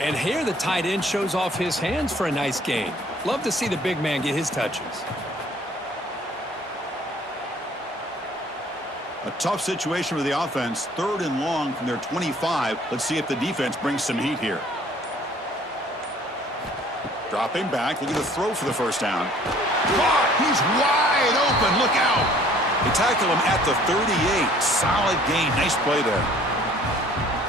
And here the tight end shows off his hands for a nice gain. Love to see the big man get his touches. A tough situation for the offense. 3rd and long from their 25. Let's see if the defense brings some heat here. Dropping back, looking to throw for the first down. Caught! He's wide open. Look out! They tackle him at the 38. Solid gain. Nice play there.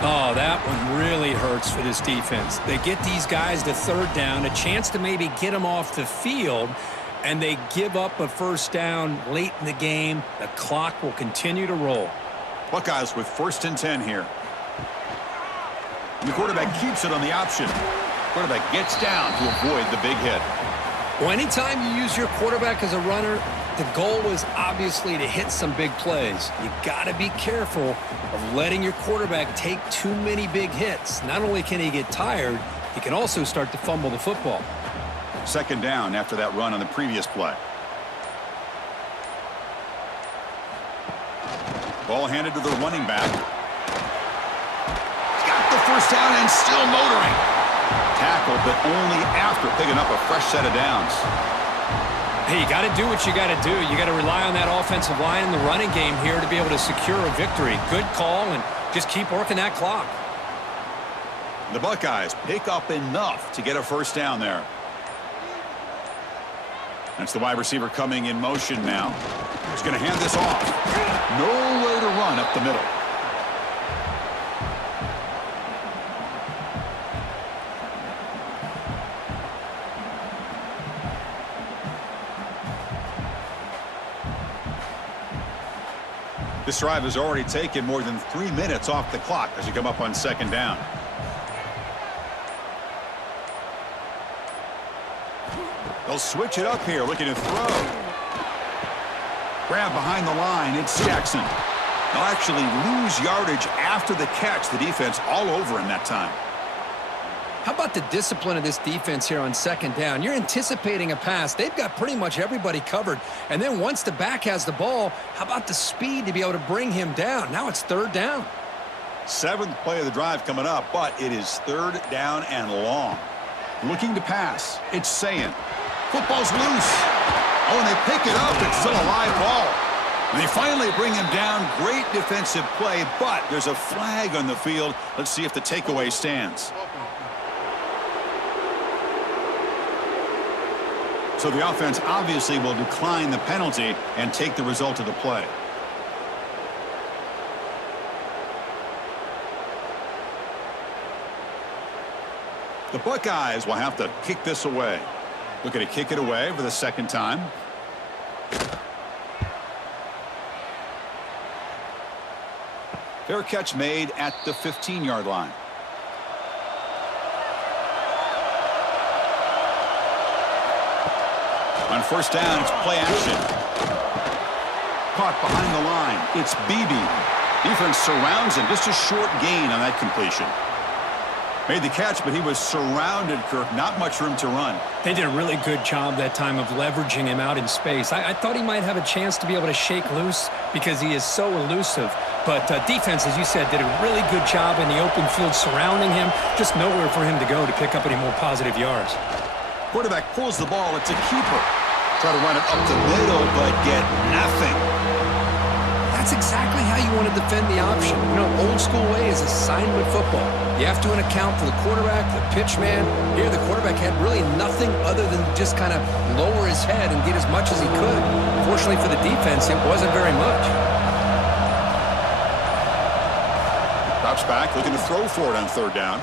Oh, that one really hurts for this defense. They get these guys to 3rd down, a chance to maybe get them off the field, and they give up a first down late in the game. The clock will continue to roll. Buckeyes with 1st and 10 here. And the quarterback keeps it on the option. Quarterback gets down to avoid the big hit. Well, anytime you use your quarterback as a runner, the goal is obviously to hit some big plays. You got to be careful of letting your quarterback take too many big hits. Not only can he get tired, he can also start to fumble the football. 2nd down after that run on the previous play. Ball handed to the running back. Got the first down and still motoring. Tackled, but only after picking up a fresh set of downs. Hey, you got to do what you got to do. You got to rely on that offensive line in the running game here to be able to secure a victory. Good call, and just keep working that clock. The Buckeyes pick up enough to get a first down there. That's the wide receiver coming in motion now. He's going to hand this off. Nowhere to run up the middle. This drive has already taken more than 3 minutes off the clock as you come up on 2nd down. They'll switch it up here, looking to throw. Grab behind the line, it's Jackson. They'll actually lose yardage after the catch. The defense all over him that time. How about the discipline of this defense here on 2nd down? You're anticipating a pass. They've got pretty much everybody covered. And then once the back has the ball, how about the speed to be able to bring him down? Now it's 3rd down. 7th play of the drive coming up, but it is 3rd down and long. Looking to pass. It's saying. Football's loose. Oh, and they pick it up. It's still a live ball. And they finally bring him down. Great defensive play, but there's a flag on the field. Let's see if the takeaway stands. So the offense obviously will decline the penalty and take the result of the play. The Buckeyes will have to kick this away. Looking to kick it away for the 2nd time. Fair catch made at the 15-yard line. On 1st down, it's play action. Caught behind the line. It's Beebe. Defense surrounds him. Just a short gain on that completion. Made the catch, but he was surrounded, Kirk. Not much room to run. They did a really good job that time of leveraging him out in space. I thought he might have a chance to be able to shake loose because he is so elusive. But defense, as you said, did a really good job in the open field surrounding him. Just nowhere for him to go to pick up any more positive yards. Quarterback pulls the ball. It's a keeper. Try to run it up the middle, but get nothing. That's exactly how you want to defend the option. You know, old school way is assignment football. You have to account for the quarterback, the pitch man. Here, the quarterback had really nothing other than just kind of lower his head and get as much as he could. Fortunately for the defense, it wasn't very much. Drops back, looking to throw for it on 3rd down.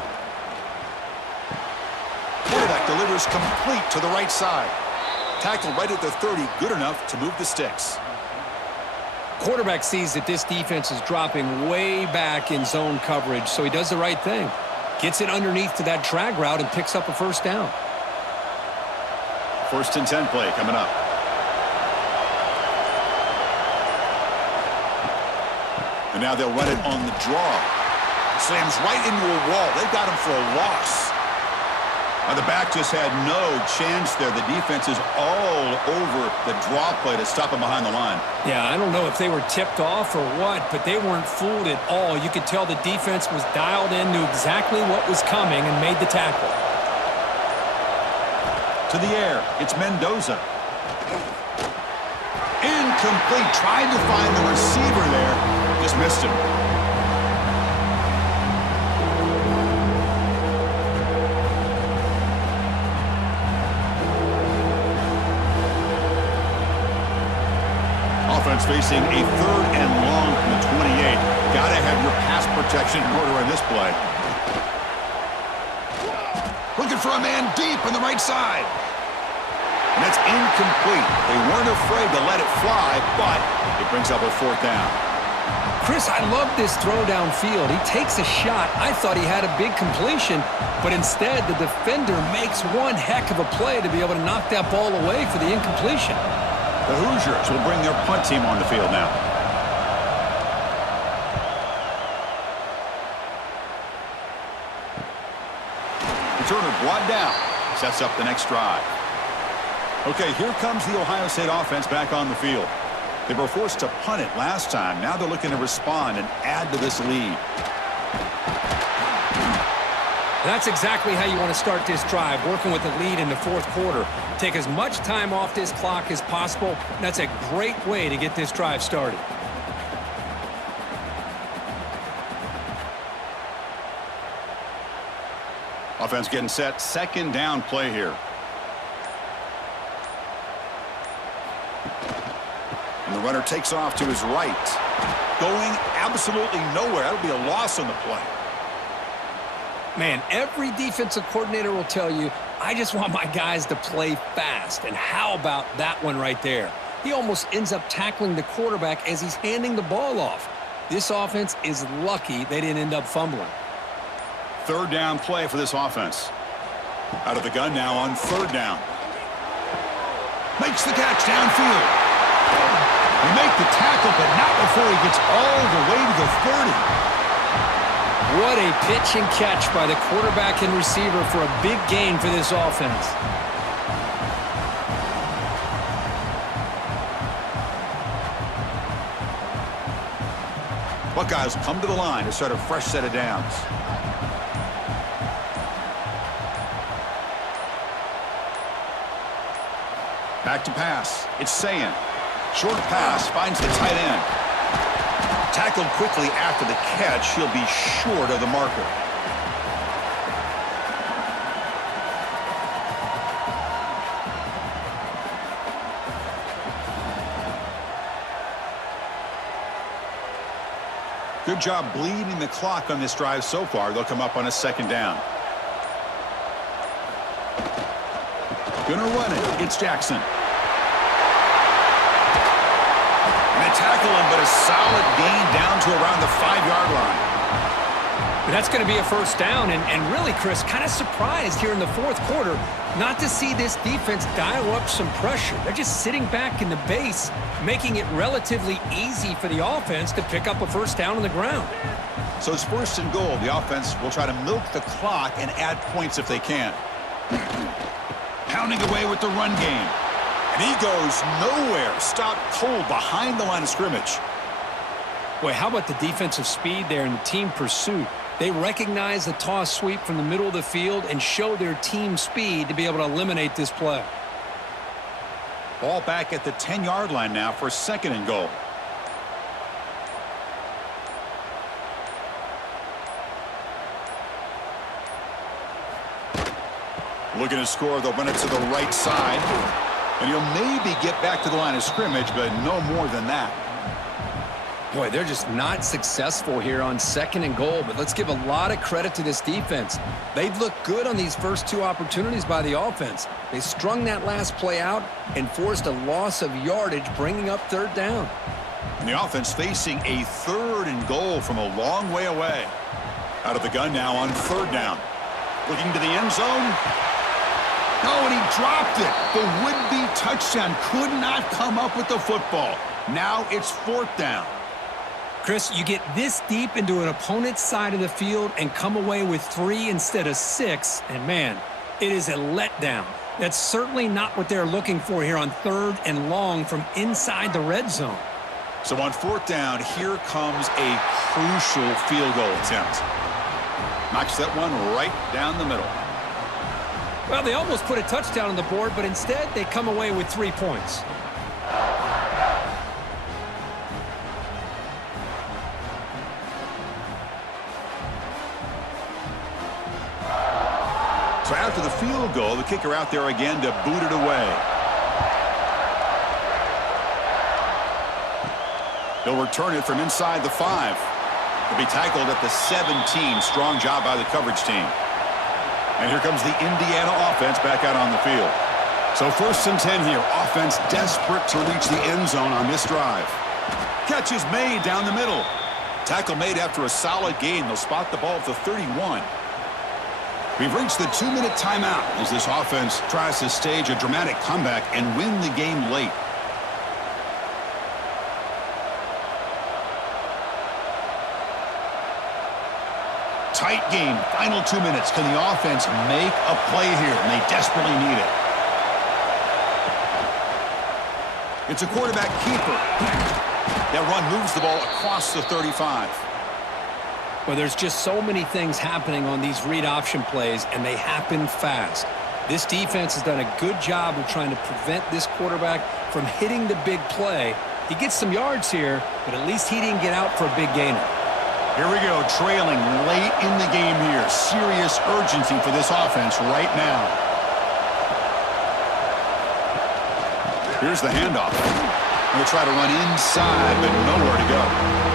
Quarterback delivers complete to the right side. Tackle right at the 30, good enough to move the sticks. Quarterback sees that this defense is dropping way back in zone coverage, so he does the right thing. Gets it underneath to that drag route and picks up a first down. 1st and 10 play coming up. And now they'll run it on the draw. Slams right into a wall. They've got him for a loss. Now the back just had no chance there. The defense is all over the draw play to stop him behind the line. Yeah, I don't know if they were tipped off or what, but they weren't fooled at all. You could tell the defense was dialed in, knew exactly what was coming, and made the tackle. To the air, it's Mendoza. Incomplete, trying to find the receiver there. Just missed him. Offense facing a 3rd and long from the 28. Got to have your pass protection in order in this play. Looking for a man deep on the right side. And that's incomplete. They weren't afraid to let it fly, but it brings up a 4th down. Chris, I love this throw downfield. He takes a shot. I thought he had a big completion, but instead the defender makes one heck of a play to be able to knock that ball away for the incompletion. The Hoosiers will bring their punt team on the field now. Returner brought down. Sets up the next drive. Okay, here comes the Ohio State offense back on the field. They were forced to punt it last time. Now they're looking to respond and add to this lead. That's exactly how you want to start this drive, working with the lead in the 4th quarter. Take as much time off this clock as possible. That's a great way to get this drive started. Offense getting set. 2nd down play here. And the runner takes off to his right. Going absolutely nowhere. That'll be a loss on the play. Man, every defensive coordinator will tell you, I just want my guys to play fast. And how about that one right there? He almost ends up tackling the quarterback as he's handing the ball off. This offense is lucky they didn't end up fumbling. 3rd down play for this offense. Out of the gun now on 3rd down. Makes the catch downfield. He make the tackle, but not before he gets all the way to the 30. What a pitch and catch by the quarterback and receiver for a big gain for this offense. Buckeyes come to the line to start a fresh set of downs. Back to pass. It's Sayin. Short pass finds the tight end. Tackled quickly after the catch. He'll be short of the marker. Good job bleeding the clock on this drive so far. They'll come up on a 2nd down. Gonna run it. It's Jackson. And they tackle him, but a solid gain down to around the 5-yard line. That's going to be a first down, and really, Chris, kind of surprised here in the 4th quarter not to see this defense dial up some pressure. They're just sitting back in the base, making it relatively easy for the offense to pick up a first down on the ground. So it's 1st and goal. The offense will try to milk the clock and add points if they can. Pounding away with the run game. And he goes nowhere. Stopped cold behind the line of scrimmage. Boy, how about the defensive speed there and the team pursuit? They recognize the toss sweep from the middle of the field and show their team speed to be able to eliminate this play. Ball back at the 10-yard line now for 2nd and goal. Looking to score, they'll run it to the right side. And he'll maybe get back to the line of scrimmage, but no more than that. Boy, they're just not successful here on 2nd and goal, but let's give a lot of credit to this defense. They've looked good on these first 2 opportunities by the offense. They strung that last play out and forced a loss of yardage, bringing up 3rd down. And the offense facing a 3rd and goal from a long way away. Out of the gun now on 3rd down. Looking to the end zone. Oh, and he dropped it. The would-be touchdown could not come up with the football. Now it's 4th down. Chris, you get this deep into an opponent's side of the field and come away with 3 instead of 6, and man, it is a letdown. That's certainly not what they're looking for here on 3rd and long from inside the red zone. So on 4th down, here comes a crucial field goal attempt. Knocks that one right down the middle. Well, they almost put a touchdown on the board, but instead they come away with 3 points. So after the field goal, the kicker out there again to boot it away. He'll return it from inside the 5. He'll be tackled at the 17. Strong job by the coverage team. And here comes the Indiana offense back out on the field. So 1st and 10 here. Offense desperate to reach the end zone on this drive. Catch is made down the middle. Tackle made after a solid gain. They'll spot the ball at the 31. We've reached the 2-minute timeout as this offense tries to stage a dramatic comeback and win the game late. Tight game, final 2 minutes. Can the offense make a play here? And they desperately need it. It's a quarterback keeper. That run moves the ball across the 35. Well, there's just so many things happening on these read option plays, and they happen fast. This defense has done a good job of trying to prevent this quarterback from hitting the big play. He gets some yards here, but at least he didn't get out for a big gainer. Here we go, trailing late in the game here. Serious urgency for this offense right now. Here's the handoff. We'll try to run inside, but nowhere to go.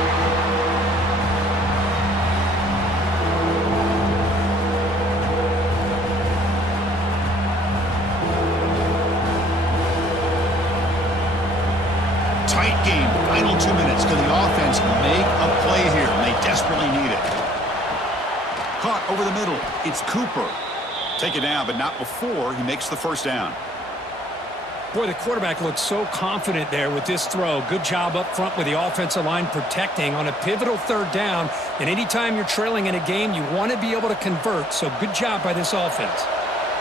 Tight game, final 2 minutes. Can the offense make a play here? And they desperately need it. Caught over the middle. It's Cooper. Take it down, but not before he makes the 1st down. Boy, the quarterback looks so confident there with this throw. Good job up front with the offensive line protecting on a pivotal 3rd down. And anytime you're trailing in a game, you want to be able to convert. So good job by this offense.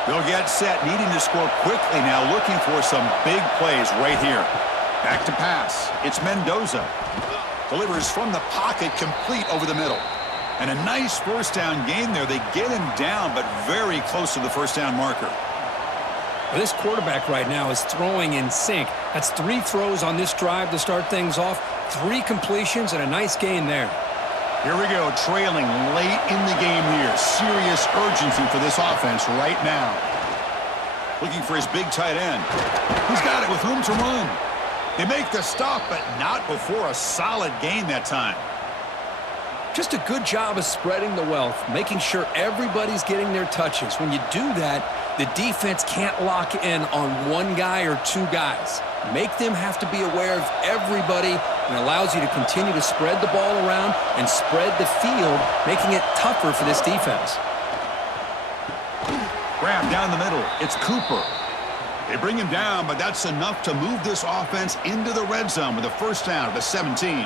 They'll get set, needing to score quickly now, looking for some big plays right here. Back to pass. It's Mendoza. Delivers from the pocket, complete over the middle. And a nice 1st down gain there. They get him down, but very close to the 1st down marker. Well, this quarterback right now is throwing in sync. That's 3 throws on this drive to start things off. 3 completions and a nice gain there. Here we go, trailing late in the game here. Serious urgency for this offense right now. Looking for his big tight end. He's got it with room to run. They make the stop, but not before a solid gain that time. Just a good job of spreading the wealth, making sure everybody's getting their touches. When you do that, the defense can't lock in on 1 guy or 2 guys. Make them have to be aware of everybody, and allows you to continue to spread the ball around and spread the field, making it tougher for this defense. Grab down the middle. It's Cooper. They bring him down, but that's enough to move this offense into the red zone with a 1st down at the 17.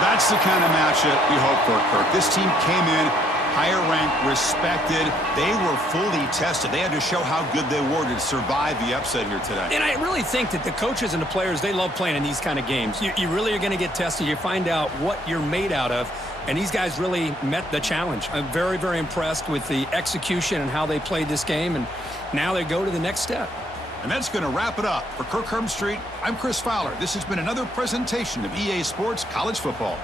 That's the kind of matchup you hope for, Kirk. This team came in higher ranked, respected. They were fully tested. They had to show how good they were to survive the upset here today. And I really think that the coaches and the players, they love playing in these kind of games. You really are going to get tested. You find out what you're made out of. And these guys really met the challenge. I'm very, very impressed with the execution and how they played this game. And now they go to the next step. And that's going to wrap it up. For Kirk Herbstreit, I'm Chris Fowler. This has been another presentation of EA Sports College Football.